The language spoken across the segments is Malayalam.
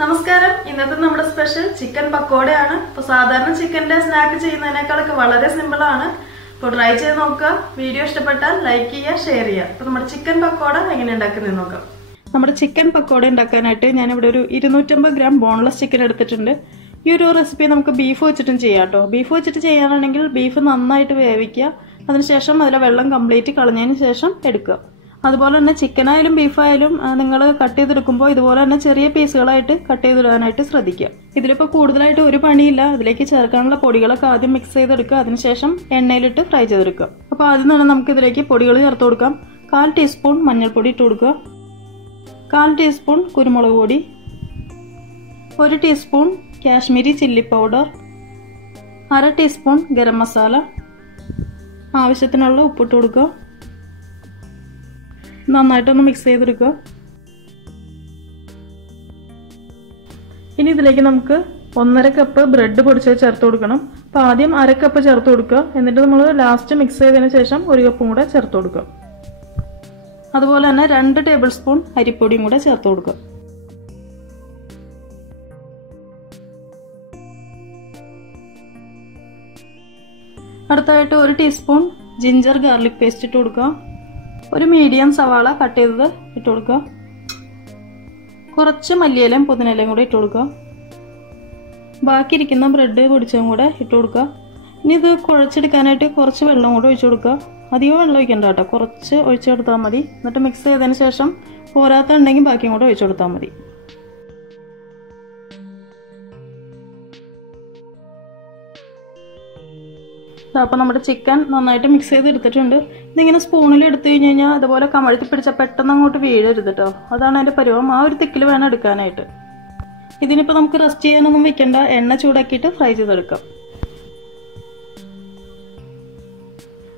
നമസ്കാരം. ഇന്നത്തെ നമ്മുടെ സ്പെഷ്യൽ ചിക്കൻ പക്കോടയാണ്. അപ്പോൾ സാധാരണ ചിക്കൻ്റെ സ്നാക്ക് ചെയ്യുന്നതിനേക്കാളൊക്കെ വളരെ സിമ്പിൾ ആണ്. അപ്പോൾ ട്രൈ ചെയ്ത് നോക്കുക. വീഡിയോ ഇഷ്ടപ്പെട്ടാൽ ലൈക്ക് ചെയ്യുക, ഷെയർ ചെയ്യുക. അപ്പോൾ നമ്മുടെ ചിക്കൻ പക്കോട എങ്ങനെ ഉണ്ടാക്കുന്നത് നോക്കാം. നമ്മുടെ ചിക്കൻ പക്കോട ഉണ്ടാക്കാനായിട്ട് ഞാനിവിടെ ഒരു 250 ഗ്രാം ബോൺലെസ് ചിക്കൻ എടുത്തിട്ടുണ്ട്. ഈ ഒരു റെസിപ്പി നമുക്ക് ബീഫ് വെച്ചിട്ടും ചെയ്യാം കേട്ടോ. ബീഫ് വെച്ചിട്ട് ചെയ്യാനാണെങ്കിൽ ബീഫ് നന്നായിട്ട് വേവിക്കുക. അതിനുശേഷം അതിലെ വെള്ളം കംപ്ലീറ്റ് കളഞ്ഞതിന് ശേഷം എടുക്കുക. അതുപോലെ തന്നെ ചിക്കനായാലും ബീഫായാലും നിങ്ങൾ കട്ട് ചെയ്തെടുക്കുമ്പോൾ ഇതുപോലെ തന്നെ ചെറിയ പീസുകളായിട്ട് കട്ട് ചെയ്തിടാനായിട്ട് ശ്രദ്ധിക്കുക. ഇതിലിപ്പോൾ കൂടുതലായിട്ട് ഒരു പണിയില്ല. ഇതിലേക്ക് ചേർക്കാനുള്ള പൊടികളൊക്കെ ആദ്യം മിക്സ് ചെയ്തെടുക്കുക. അതിനുശേഷം എണ്ണയിലിട്ട് ഫ്രൈ ചെയ്തെടുക്കുക. അപ്പോൾ ആദ്യം തന്നെ നമുക്ക് ഇതിലേക്ക് പൊടികൾ ചേർത്ത് കൊടുക്കാം. 1/4 ടീസ്പൂൺ മഞ്ഞൾപ്പൊടി ഇട്ട് കൊടുക്കുക, 1/4 ടീസ്പൂൺ കുരുമുളക് പൊടി, 1 teaspoon Kashmiri chilli powder, 1/2 teaspoon garam masala, ആവശ്യത്തിനുള്ള ഉപ്പിട്ട് കൊടുക്കുക. നന്നായിട്ടൊന്ന് മിക്സ് ചെയ്തെടുക്കുക. ഇനി ഇതിലേക്ക് നമുക്ക് 1/2 കപ്പ് ബ്രെഡ് പൊടിച്ചത് ചേർത്ത് കൊടുക്കണം. അപ്പോൾ ആദ്യം 1/2 കപ്പ് ചേർത്ത് കൊടുക്കുക. എന്നിട്ട് നമ്മൾ ലാസ്റ്റ് മിക്സ് ചെയ്തതിന് ശേഷം 1 കപ്പും കൂടെ ചേർത്ത് കൊടുക്കുക. അതുപോലെ തന്നെ 2 ടേബിൾ സ്പൂൺ അരിപ്പൊടിയും കൂടെ ചേർത്ത് കൊടുക്കുക. അടുത്തായിട്ട് 1 ടീസ്പൂൺ ജിഞ്ചർ ഗാർലിക് പേസ്റ്റ് ഇട്ട് കൊടുക്കുക. ഒരു മീഡിയം സവാള കട്ട് ചെയ്തത് ഇട്ട് കൊടുക്കുക. കുറച്ച് മല്ലിയിലയും പുതിനയിലയും കൂടെ ഇട്ട് കൊടുക്കുക. ബാക്കിയിരിക്കുന്ന ബ്രെഡ് പൊടിച്ചതും കൂടെ ഇട്ട് കൊടുക്കുക. ഇനി ഇത് കുഴച്ചെടുക്കാനായിട്ട് കുറച്ച് വെള്ളം കൂടെ ഒഴിച്ചു കൊടുക്കുക. അധികം വെള്ളം ഒഴിക്കണ്ട കേട്ടോ, കുറച്ച് ഒഴിച്ചു കൊടുത്താൽ മതി. എന്നിട്ട് മിക്സ് ചെയ്തതിന് ശേഷം പോരാത്തുണ്ടെങ്കിൽ ബാക്കിയും കൂടെ ഒഴിച്ചു കൊടുത്താൽ മതി. അപ്പോൾ നമ്മുടെ ചിക്കൻ നന്നായിട്ട് മിക്സ് ചെയ്ത് എടുത്തിട്ടുണ്ട്. ഇതിങ്ങനെ സ്പൂണിൽ എടുത്തു കഴിഞ്ഞ് കഴിഞ്ഞാൽ അതുപോലെ കമഴ്ത്തി പിടിച്ചാൽ പെട്ടെന്ന് അങ്ങോട്ട് വീഴരുത് കേട്ടോ. അതാണ് അതിൻ്റെ പരുവം. ആ ഒരു തിക്കിൽ വേണം എടുക്കാനായിട്ട്. ഇതിനിപ്പോൾ നമുക്ക് റെസ്റ്റ് ചെയ്യാനൊന്നും വെക്കണ്ട. എണ്ണ ചൂടാക്കിയിട്ട് ഫ്രൈ ചെയ്തെടുക്കാം.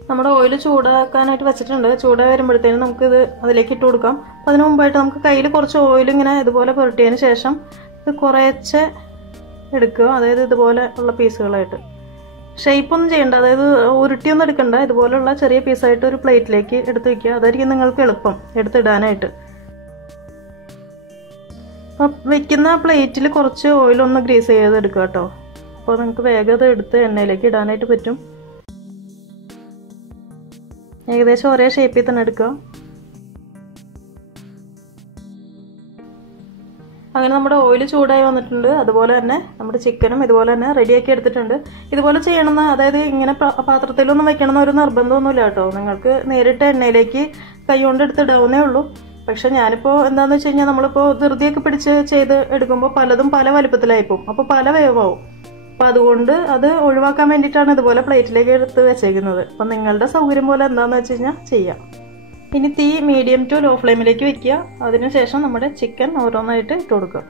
നമ്മുടെ ഓയിൽ ചൂടാക്കാനായിട്ട് വെച്ചിട്ടുണ്ട്. ചൂടായി വരുമ്പോഴത്തേനും നമുക്കിത് അതിലേക്ക് ഇട്ട് കൊടുക്കാം. അപ്പോൾ അതിന് മുമ്പായിട്ട് നമുക്ക് കയ്യിൽ കുറച്ച് ഓയിൽ ഇങ്ങനെ ഇതുപോലെ പുരട്ടിയതിന് ശേഷം ഇത് കുറേശ്ശെ എടുക്കുക. അതായത് ഇതുപോലെ ഉള്ള പീസുകളായിട്ട്. ഷേപ്പൊന്നും ചെയ്യണ്ട, അതായത് ഉരുട്ടിയൊന്നും എടുക്കണ്ട. ഇതുപോലുള്ള ചെറിയ പീസായിട്ട് ഒരു പ്ലേറ്റിലേക്ക് എടുത്ത് വയ്ക്കുക. അതായിരിക്കും നിങ്ങൾക്ക് എളുപ്പം എടുത്തിടാനായിട്ട്. അപ്പം വെക്കുന്ന പ്ലേറ്റിൽ കുറച്ച് ഓയിലൊന്ന് ഗ്രീസ് ചെയ്തെടുക്കുക കേട്ടോ. അപ്പോൾ നിങ്ങൾക്ക് വേഗം അത് എടുത്ത് എണ്ണയിലേക്ക് ഇടാനായിട്ട് പറ്റും. ഏകദേശം ഒരേ ഷേപ്പിൽ തന്നെ എടുക്കുക. അങ്ങനെ നമ്മുടെ ഓയിൽ ചൂടായി വന്നിട്ടുണ്ട്. അതുപോലെ തന്നെ നമ്മുടെ ചിക്കനും ഇതുപോലെ തന്നെ റെഡിയാക്കി എടുത്തിട്ടുണ്ട്. ഇതുപോലെ ചെയ്യണമെന്ന്, അതായത് ഇങ്ങനെ പാത്രത്തിലൊന്നും വെക്കണമെന്ന് ഒരു നിർബന്ധമൊന്നുമില്ല കേട്ടോ. നിങ്ങൾക്ക് നേരിട്ട് എണ്ണയിലേക്ക് കൈ കൊണ്ട് എടുത്തിടാവുന്നേ ഉള്ളൂ. പക്ഷെ ഞാനിപ്പോൾ എന്താണെന്ന് വെച്ച് കഴിഞ്ഞാൽ നമ്മളിപ്പോൾ ധൃതിയൊക്കെ പിടിച്ച് ചെയ്ത് എടുക്കുമ്പോൾ പലതും പല വലുപ്പത്തിലായിപ്പോവും. അപ്പോൾ പല വേവാവും. അപ്പോൾ അതുകൊണ്ട് അത് ഒഴിവാക്കാൻ വേണ്ടിയിട്ടാണ് ഇതുപോലെ പ്ലേറ്റിലേക്ക് എടുത്ത് വെച്ചേക്കുന്നത്. അപ്പം നിങ്ങളുടെ സൗകര്യം പോലെ എന്താണെന്ന് വെച്ച് കഴിഞ്ഞാൽ ചെയ്യാം. ഇനി തീ മീഡിയം ടു ലോ ഫ്ലെയിമിലേക്ക് വെക്കുക. അതിനുശേഷം നമ്മുടെ ചിക്കൻ ഓരോന്നായിട്ട് ഇട്ട് കൊടുക്കുക.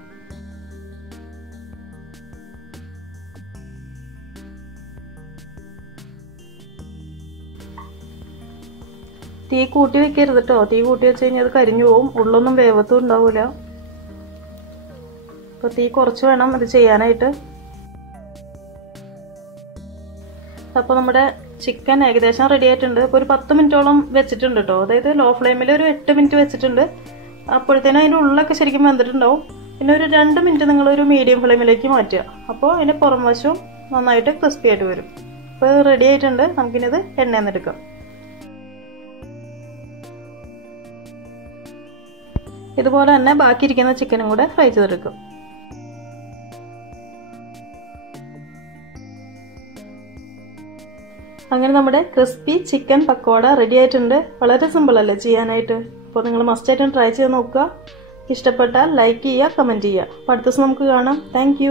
തീ കൂട്ടി വെക്കരുത് കേട്ടോ. തീ കൂട്ടി വെച്ച് കഴിഞ്ഞാൽ അത് കരിഞ്ഞു പോവും. ഉള്ളൊന്നും വേവത്തും ഉണ്ടാവില്ല. അപ്പോൾ തീ കുറച്ച് വേണം ഇത് ചെയ്യാനായിട്ട്. അപ്പോൾ നമ്മുടെ ചിക്കൻ ഏകദേശം റെഡി ആയിട്ടുണ്ട്. ഇപ്പോൾ ഒരു 10 മിനിറ്റോളം വെച്ചിട്ടുണ്ട് കേട്ടോ. അതായത് ലോ ഫ്ലെയിമിൽ ഒരു 8 മിനിറ്റ് വെച്ചിട്ടുണ്ട്. അപ്പോഴത്തേനും അതിൻ്റെ ഉള്ളൊക്കെ ശരിക്കും വെന്തിട്ടുണ്ടാവും. പിന്നെ ഒരു 2 മിനിറ്റ് നിങ്ങളൊരു മീഡിയം ഫ്ലെയിമിലേക്ക് മാറ്റുക. അപ്പോൾ അതിൻ്റെ പുറം വശവും നന്നായിട്ട് ക്രിസ്പി ആയിട്ട് വരും. അപ്പോൾ റെഡി ആയിട്ടുണ്ട്. നമുക്കിനിത് എണ്ണയിൽ നിന്ന് എടുക്കാം. ഇതുപോലെ തന്നെ ബാക്കിയിരിക്കുന്ന ചിക്കനും കൂടെ ഫ്രൈ ചെയ്തെടുക്കും. അങ്ങനെ നമ്മുടെ ക്രിസ്പി ചിക്കൻ പക്കോട റെഡി ആയിട്ടുണ്ട്. വളരെ സിമ്പിൾ അല്ലേ ചെയ്യാനായിട്ട്. അപ്പോൾ നിങ്ങൾ മസ്റ്റായിട്ടും ട്രൈ ചെയ്ത് നോക്കുക. ഇഷ്ടപ്പെട്ടാൽ ലൈക്ക് ചെയ്യുക, കമൻറ്റ് ചെയ്യുക. അപ്പോൾ അടുത്ത ദിവസം നമുക്ക് കാണാം. താങ്ക്